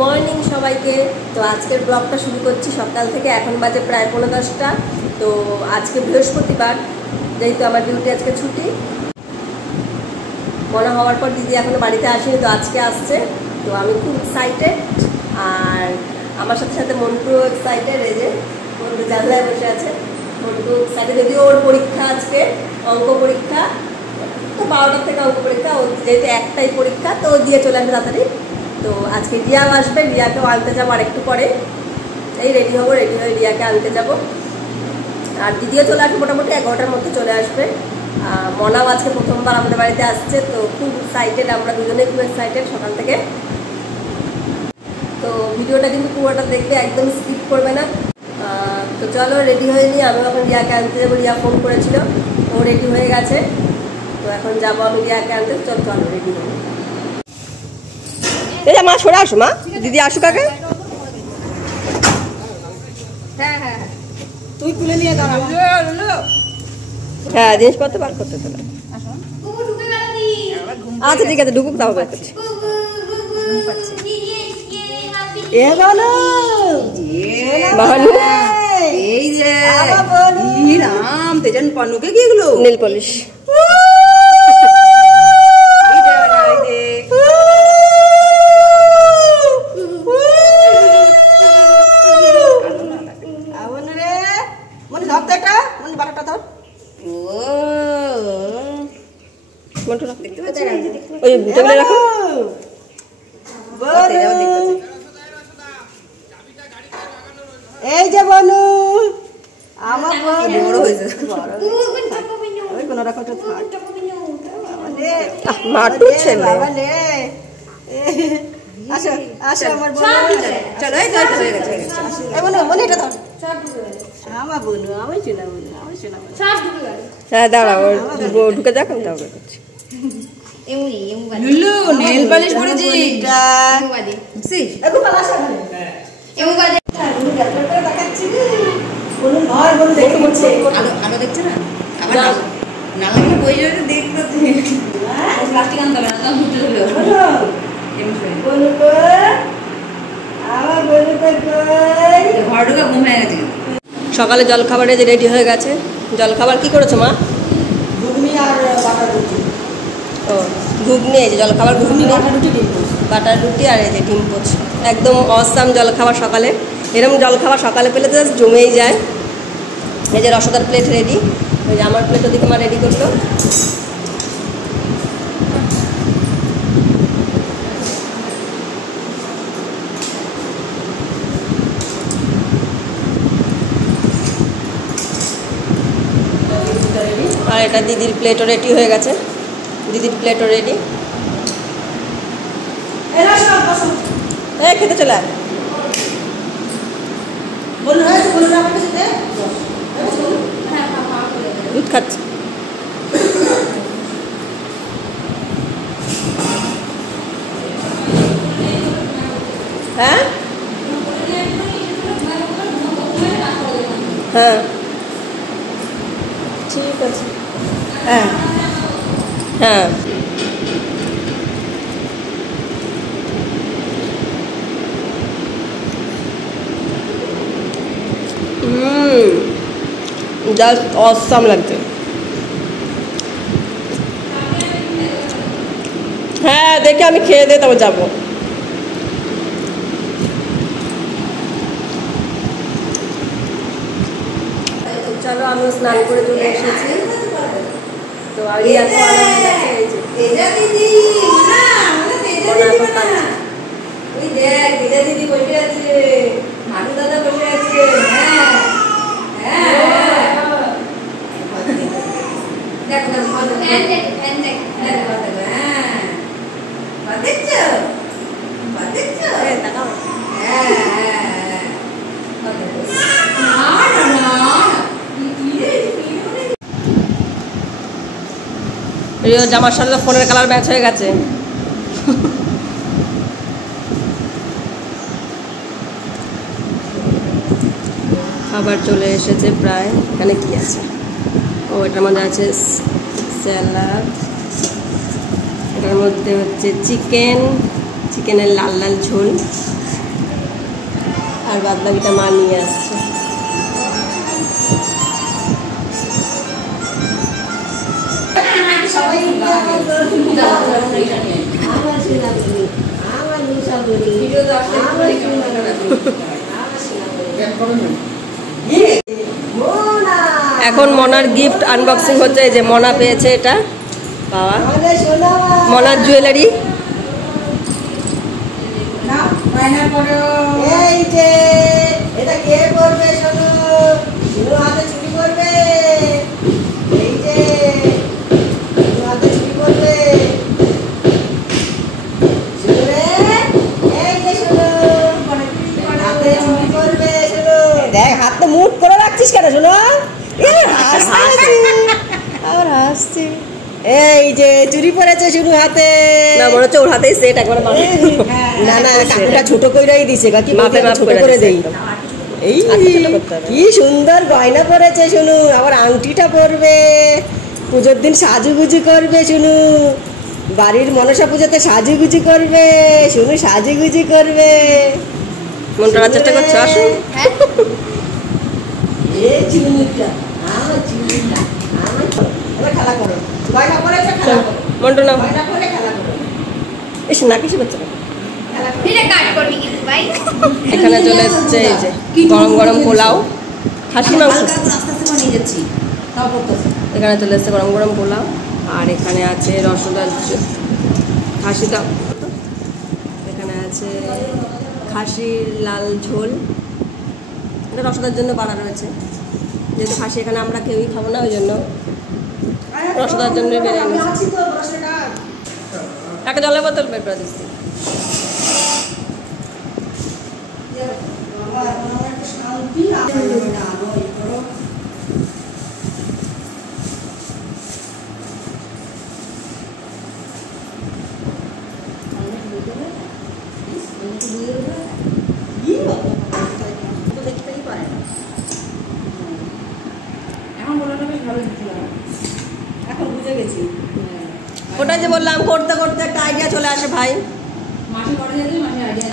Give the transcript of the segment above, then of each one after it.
Morning সবাইকে। তো আজকের ব্লগটা শুরু করছি সকাল থেকে। এখন বাজে প্রায় 10:30। তো আজকে বৃহস্পতিবার, যেহেতু আমার ডিউটি আজকে ছুটি। মনে হওয়ার পর দিদি এখনো বাড়িতে আসেনি, তো আজকে আসছে। তো আমি খুব এক্সাইটেড, আর আমার সাথে সাথে মন্টুও এক্সাইটেড। এই যে মন্টু জানলায় বসে আছে। মন্টু এক্সাইটেড, যদিও ওর পরীক্ষা আজকে, অঙ্ক পরীক্ষা। তো 12টার থেকে অঙ্ক পরীক্ষা, ও যেহেতু একটাই পরীক্ষা, তো দিয়ে চলে আসবে তাড়াতাড়ি। তো আজকে রিয়াও আসবে, রিয়াকেও আনতে যাবো আর একটু পরে। এই রেডি হবো, রেডি হয়ে রিয়াকে আনতে যাব। আর দিদিও চলে আসবে মোটামুটি 11টার মধ্যে চলে আসবে। মনাও আজকে প্রথমবার আমাদের বাড়িতে আসছে, তো খুব এক্সাইটেড, আমরা দুজনেই খুব এক্সাইটেড সকাল থেকে। তো ভিডিওটা কিন্তু পুরোটা দেখবে, একদম স্কিপ করবে না। তো চলো রেডি হয়ে নিই, আমি এখন রিয়াকে আনতে যাবো। রিয়া ফোন করেছিল, ও রেডি হয়ে গেছে। তো এখন যাবো আমি রিয়াকে আনতে। চলো রেডি হবো। এই মা সরে আসো, মা দিদি আসুক আগে। হ্যাঁ তুই তুলে নিয়ে দাঁড়া। হ্যাঁ জিনিসপত্র বার করতে তোলা। আচ্ছা ঠিক আছে, ঢুকুক, তাও বার করছি। এই যে রাম তেজন পানুকে কি এগুলো? নীল পলিশ। এই যে বনু আমার বড় হয়েছে, কোনো রকম মাটু ছেলে। আসো আসো আমার বোন, চলো এই তো হয়ে গেছে। এই বনু বনু এটা ধর, আমার বনু, আমি শোনা বনু, আমি শোনা বনু। হ্যাঁ দাঁড়াও, ঢুকে যাক, আমি তাও করছি। লুলু নেল পালিশ করেছি। আলো দেখছে না, আবার না লাগলে বই দেখতে প্লাস্টিক আনতে হবে না, ঘুম হয়ে গেছে। সকালে জলখাবারে যে রেডি হয়ে গেছে। জলখাবার কি করেছো মা? ঘুগনি আর বাটার রুটি। ও ঘুগনি, এই যে জলখাবার ঘুগনি, বাটার রুটি আর এই যে ডিম পোচ। একদম অসাম জলখাবার সকালে। এরকম জলখাবার সকালে পেলে তো জমেই যায়। এই যে রসদার প্লেট রেডি, ওই যে আমার প্লেট ওদিকে মা রেডি করলো। আর এটা দিদির প্লেটও রেডি হয়ে গেছে, দিদির প্লেটও রেডি। খেতে চলে আয়। দুধ খাচ্ছে। হ্যাঁ হ্যাঁ ঠিক আছে। হ্যাঁ হ্যাঁ জাস্ট অসাম লাগছে। হ্যাঁ দেখে আমি খেয়ে দিয়ে তবে যাবো। চলো আমিও স্নান করে চলে এসেছি। তো আগে দিদি বসে আছে, মাটু দাদা বসে আছে। জামার সাথে ফোনের কালার ম্যাচ হয়ে গেছে। খাবার চলে এসেছে প্রায়। এখানে কি আছে? ও এটার মধ্যে আছে স্যালাড, এটার মধ্যে হচ্ছে চিকেন, চিকেনের লাল লাল ঝোল, আর বাদ বাকিটা মা নিয়ে আসছে। এখন মনার গিফট আনবক্সিং হচ্ছে। এই যে মনা পেয়েছে এটা, বাবা মনার জুয়েলারি। এই যে এটা কে করবে? শোনো, শোনো হাতে চুরি করবে। এই যে হাতে চুরি করবে। শোনো রে, এই যে শোনো হাতে চুরি করবে। শোনো দেখ, হাত তো মুখ করে রাখছিস কেন? শোনো আর হাসছি। এই যে চুরি পড়েছে শুরু হাতে। না মনে হচ্ছে ওর হাতেই সেট একবার। না না, কাকুটা ছোট কইরাই দিছে। কাকি মাপে মাপ করে দেই। এই কি সুন্দর গয়না পরেছে শুনু, আবার আংটিটা পরবে, পুজোর দিন সাজুগুজু করবে শুনু, বাড়ির মনসা পুজোতে সাজুগুজু করবে শুনু, সাজুগুজু করবে। মন করার চেষ্টা করছো? আসুন। এই চুনিটা আমার চুনিটা আমার। এবার খেলা করো, গয়না পরেছে খেলা করো। মন্টু না গয়না পরে খেলা করো। এস না কিছু করছে না। খেলা এখানে চলে এসছে এই যে গরম গরম পোলাও, খাসি মাংস। এখানে চলে এসছে গরম গরম পোলাও, আর এখানে আছে রসগোল্লা, খাসি দাম। এখানে আছে খাসির লাল ঝোল, এটা রসদার জন্য বানা রয়েছে। যেহেতু খাসি এখানে আমরা কেউই খাবো না, ওই জন্য রসদার জন্যই বেড়ে নিয়েছি। একটা জলের বোতল বের করে দিচ্ছি। এখন বুঝে গেছি। ওটা যে বললাম করতে করতে একটা আইডিয়া চলে আসে ভাই,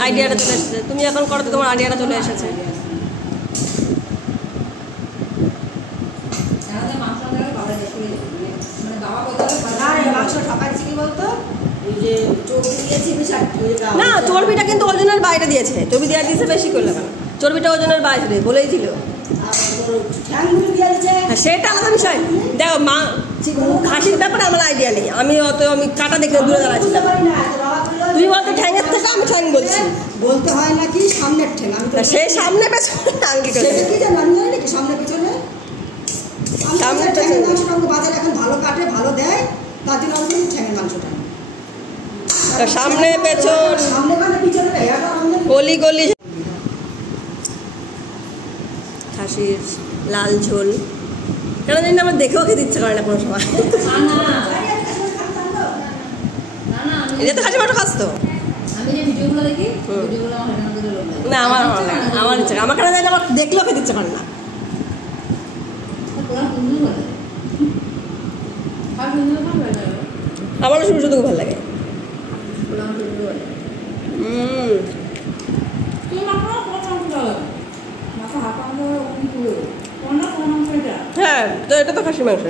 আইডিয়াটা চলে এসেছে। তুমি এখন করো তো, তোমার আইডিয়াটা চলে এসেছে। না চর্বিটা কিন্তু ওজনের বাইরে দিয়েছে, চর্বি দেওয়া দিয়েছে বেশি করলে কেন? চর্বিটা ওজনের বাইরে বলেই ছিল। সেটা আলাদা বিষয়। দেখো মা, খাসির ব্যাপারে আমার আইডিয়া নেই, আমি কাটা দেখে দূরে দাঁড়াচ্ছিলাম। তুমি বলতো ঠ্যাঙের থেকে, আমি ঠ্যাং বলছি। বলতে হয় নাকি সামনের ঠ্যাং? সেই সামনে পেছনে আমি কি করছি? কি জানো, আমি জানি নাকি সামনে পেছনে? সামনে ঠ্যাঙের মাংসটা বাজারে এখন ভালো কাটে, ভালো দেয়, তার জন্য আমি ঠ্যাঙের মাংসটা। সামনে পেছন সামনে মানে পিছনে, গলি গলি। খাসির লাল ঝোল কেন জানি না আমার দেখেও খেতে ইচ্ছে করে না কোনো সময়। এটা তো খাসি মাংস খাস তো? না আমার ভালো লাগে না, আমার ইচ্ছে, আমার কেন জানি আমার দেখলেও খেতে ইচ্ছে করে না। আমারও শুধু শুধু ভালো লাগে। হ্যাঁ তো এটা তো খাসি মাংস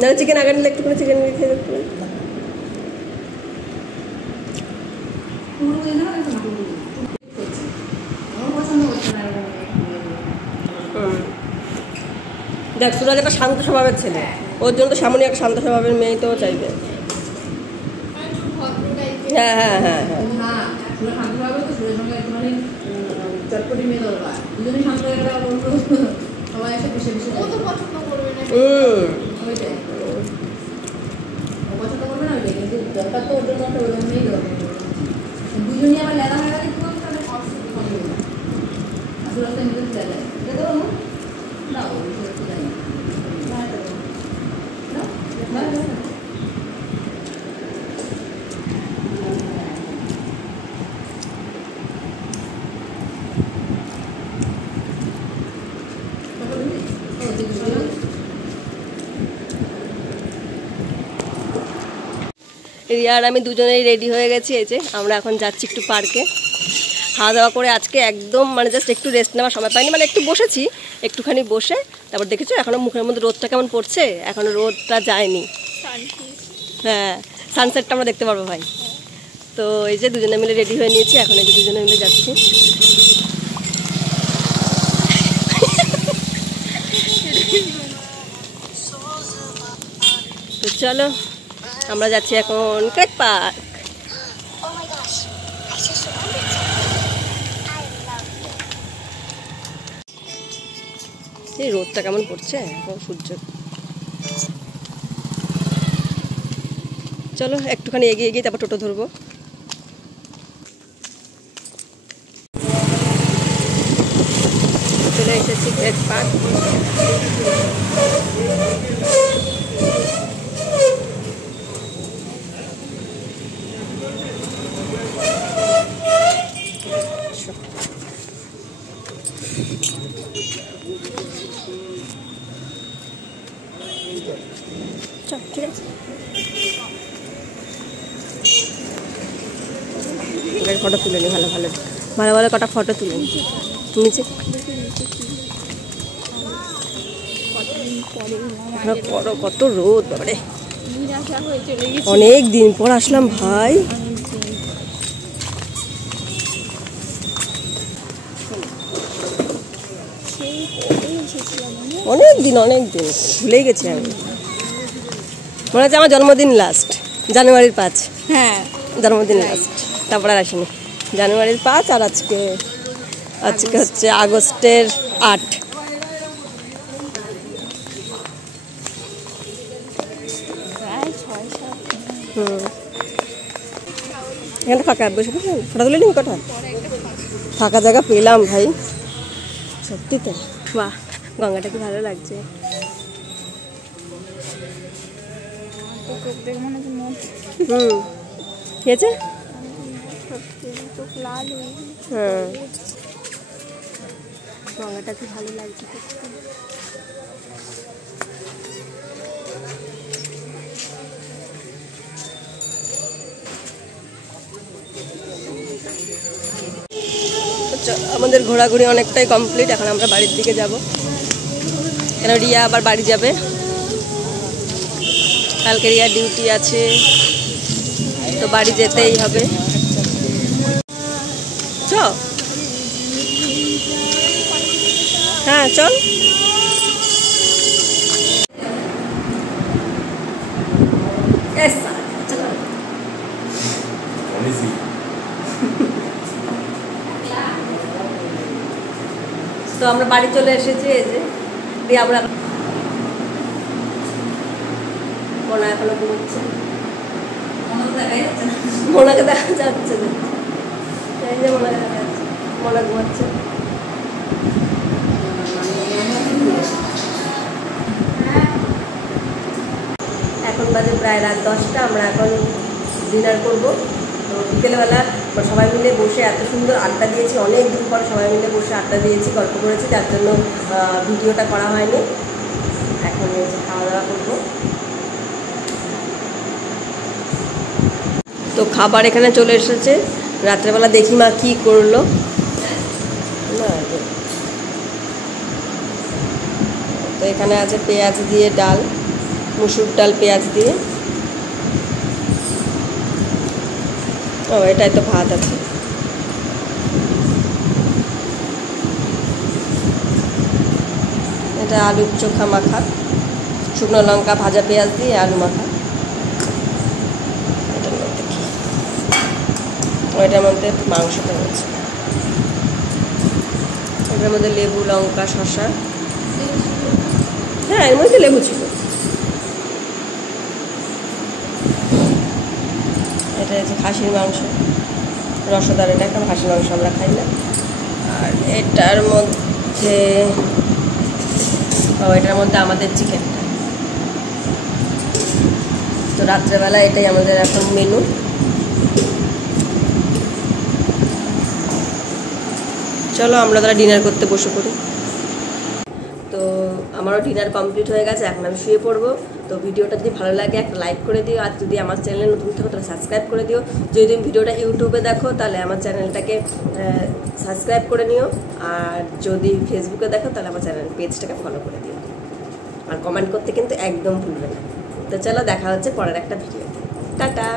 না, চিকেন আগে নিলে একটু করে চিকেন খেয়ে দেখতে। দেখ সুরাজ একটা শান্ত স্বভাবের ছেলে, ওর জন্য তো সামনে একটা শান্ত স্বভাবের মেয়ে তো চাইবে। হ্যাঁ হ্যাঁ হ্যাঁ হ্যাঁ চটপটি মেয়ে দরকার, দুজনে শান্ত সবাই এসে বসে বসে পছন্দ করবে না। ওইটাই পছন্দ করবে না, ওইটাই কিন্তু দরকার তো ওর জন্য একটা ওই জন্যই দরকার। দুজনই আবার লেদা হয়ে গেলে কি বলতে হবে, আসলে রাস্তায় নিজে লেদা দেবো না, ওই যাই না। রিয়া আর আমি দুজনেই রেডি হয়ে গেছি। এই যে আমরা এখন যাচ্ছি একটু পার্কে। খাওয়া দাওয়া করে আজকে একদম মানে জাস্ট একটু রেস্ট নেওয়ার সময় পাইনি, মানে একটু বসেছি, একটুখানি বসে তারপর দেখেছো এখনও মুখের মধ্যে রোদটা কেমন পড়ছে, এখনও রোদটা যায়নি। হ্যাঁ, সানসেটটা আমরা দেখতে পারবো ভাই। তো এই যে দুজনে মিলে রেডি হয়ে নিয়েছি, এখন এই যে দুজনে মিলে যাচ্ছি। তো চলো আমরা যাচ্ছি এখন ক্রেক পার্ক। এই রোদটা কেমন পড়ছে এখন, সূর্য। চলো একটুখানি এগিয়ে গিয়ে তারপর টোটো ধরবো। চলে এসেছি ক্রেক পার্ক। ঠিক আছে, ফটো তুলে নি, ভালো ভালো ভালো ভালো কটা ফটো তুলে নি। নিচে কত রোদ বাবারে, অনেক দিন পর আসলাম ভাই। অনেক দিন ভুলেই গেছি আমি। মনে হচ্ছে আমার জন্মদিন লাস্ট জানুয়ারির 5। হ্যাঁ, জন্মদিন লাস্ট, তারপর আর আসিনি। জানুয়ারির 5 আর আজকে হচ্ছে আগস্টের 8। এখানে ফাঁকা বসে বসে ফটো তুলে নিন কটা, ফাঁকা জায়গা পেলাম ভাই, সত্যি তো। বাহ, গঙ্গাটা কি ভালো লাগছে। খেয়েছে? হ্যাঁ, গঙ্গাটা কি ভালো লাগছে। আমাদের ঘোরাঘুরি অনেকটাই কমপ্লিট, এখন আমরা বাড়ির দিকে যাব, কেন রিয়া আবার বাড়ি যাবে, কালকে রিয়া ডিউটি আছে, তো বাড়ি যেতেই হবে। চল, হ্যাঁ চল। তো আমরা বাড়ি চলে এসেছি, এই যে দিয়ে আমরা মনে এখনো ঘুমোচ্ছে, মোনাকে দেখা যাচ্ছে না, এই যে মোনাকে দেখা যাচ্ছে, মোনা ঘুমাচ্ছে। এখন বাজে প্রায় রাত 10টা, আমরা এখন ডিনার করবো। তো বিকেলবেলা সবাই মিলে বসে এত সুন্দর আড্ডা দিয়েছি, অনেক দিন পর সবাই মিলে বসে আড্ডা দিয়েছি, গল্প করেছি, যার জন্য ভিডিওটা করা হয়নি। এখন এই যে খাওয়া দাওয়া করবো। তো খাবার এখানে চলে এসেছে, রাত্রেবেলা দেখি মা কী করলো। তো এখানে আছে পেঁয়াজ দিয়ে ডাল, মুসুর ডাল পেঁয়াজ দিয়ে। ও, এটাই তো ভাত আছে। এটা আলুর চোখা মাখা, শুকনো লঙ্কা ভাজা পেঁয়াজ দিয়ে আলু মাখা। এটার মধ্যে কি, এটার মধ্যে মাংসটা রয়েছে, এটার মধ্যে লেবু লঙ্কা শসা। হ্যাঁ, এর মধ্যে লেবু ছিল। এটা হচ্ছে খাসির মাংস, রসদার, এটা একটা খাসির মাংস আমরা খাই না। আর এটার মধ্যে, এটার মধ্যে আমাদের চিকেনটা। তো রাত্রেবেলা এটাই আমাদের এখন মেনু। চলো আমরা তারা ডিনার করতে বসে পড়ি। তো আমারও ডিনার কমপ্লিট হয়ে গেছে, এখন আমি শুয়ে পড়বো। তো ভিডিওটা যদি ভালো লাগে একটা লাইক করে দিও, আর যদি আমার চ্যানেলে নতুন থাকো তাহলে সাবস্ক্রাইব করে দিও। যদি তুমি ভিডিওটা ইউটিউবে দেখো তাহলে আমার চ্যানেলটাকে সাবস্ক্রাইব করে নিও, আর যদি ফেসবুকে দেখো তাহলে আমার চ্যানেল পেজটাকে ফলো করে দিও, আর কমেন্ট করতে কিন্তু একদম ভুলবে না। তো চলো দেখা হচ্ছে পরের একটা ভিডিওতে। টাটা।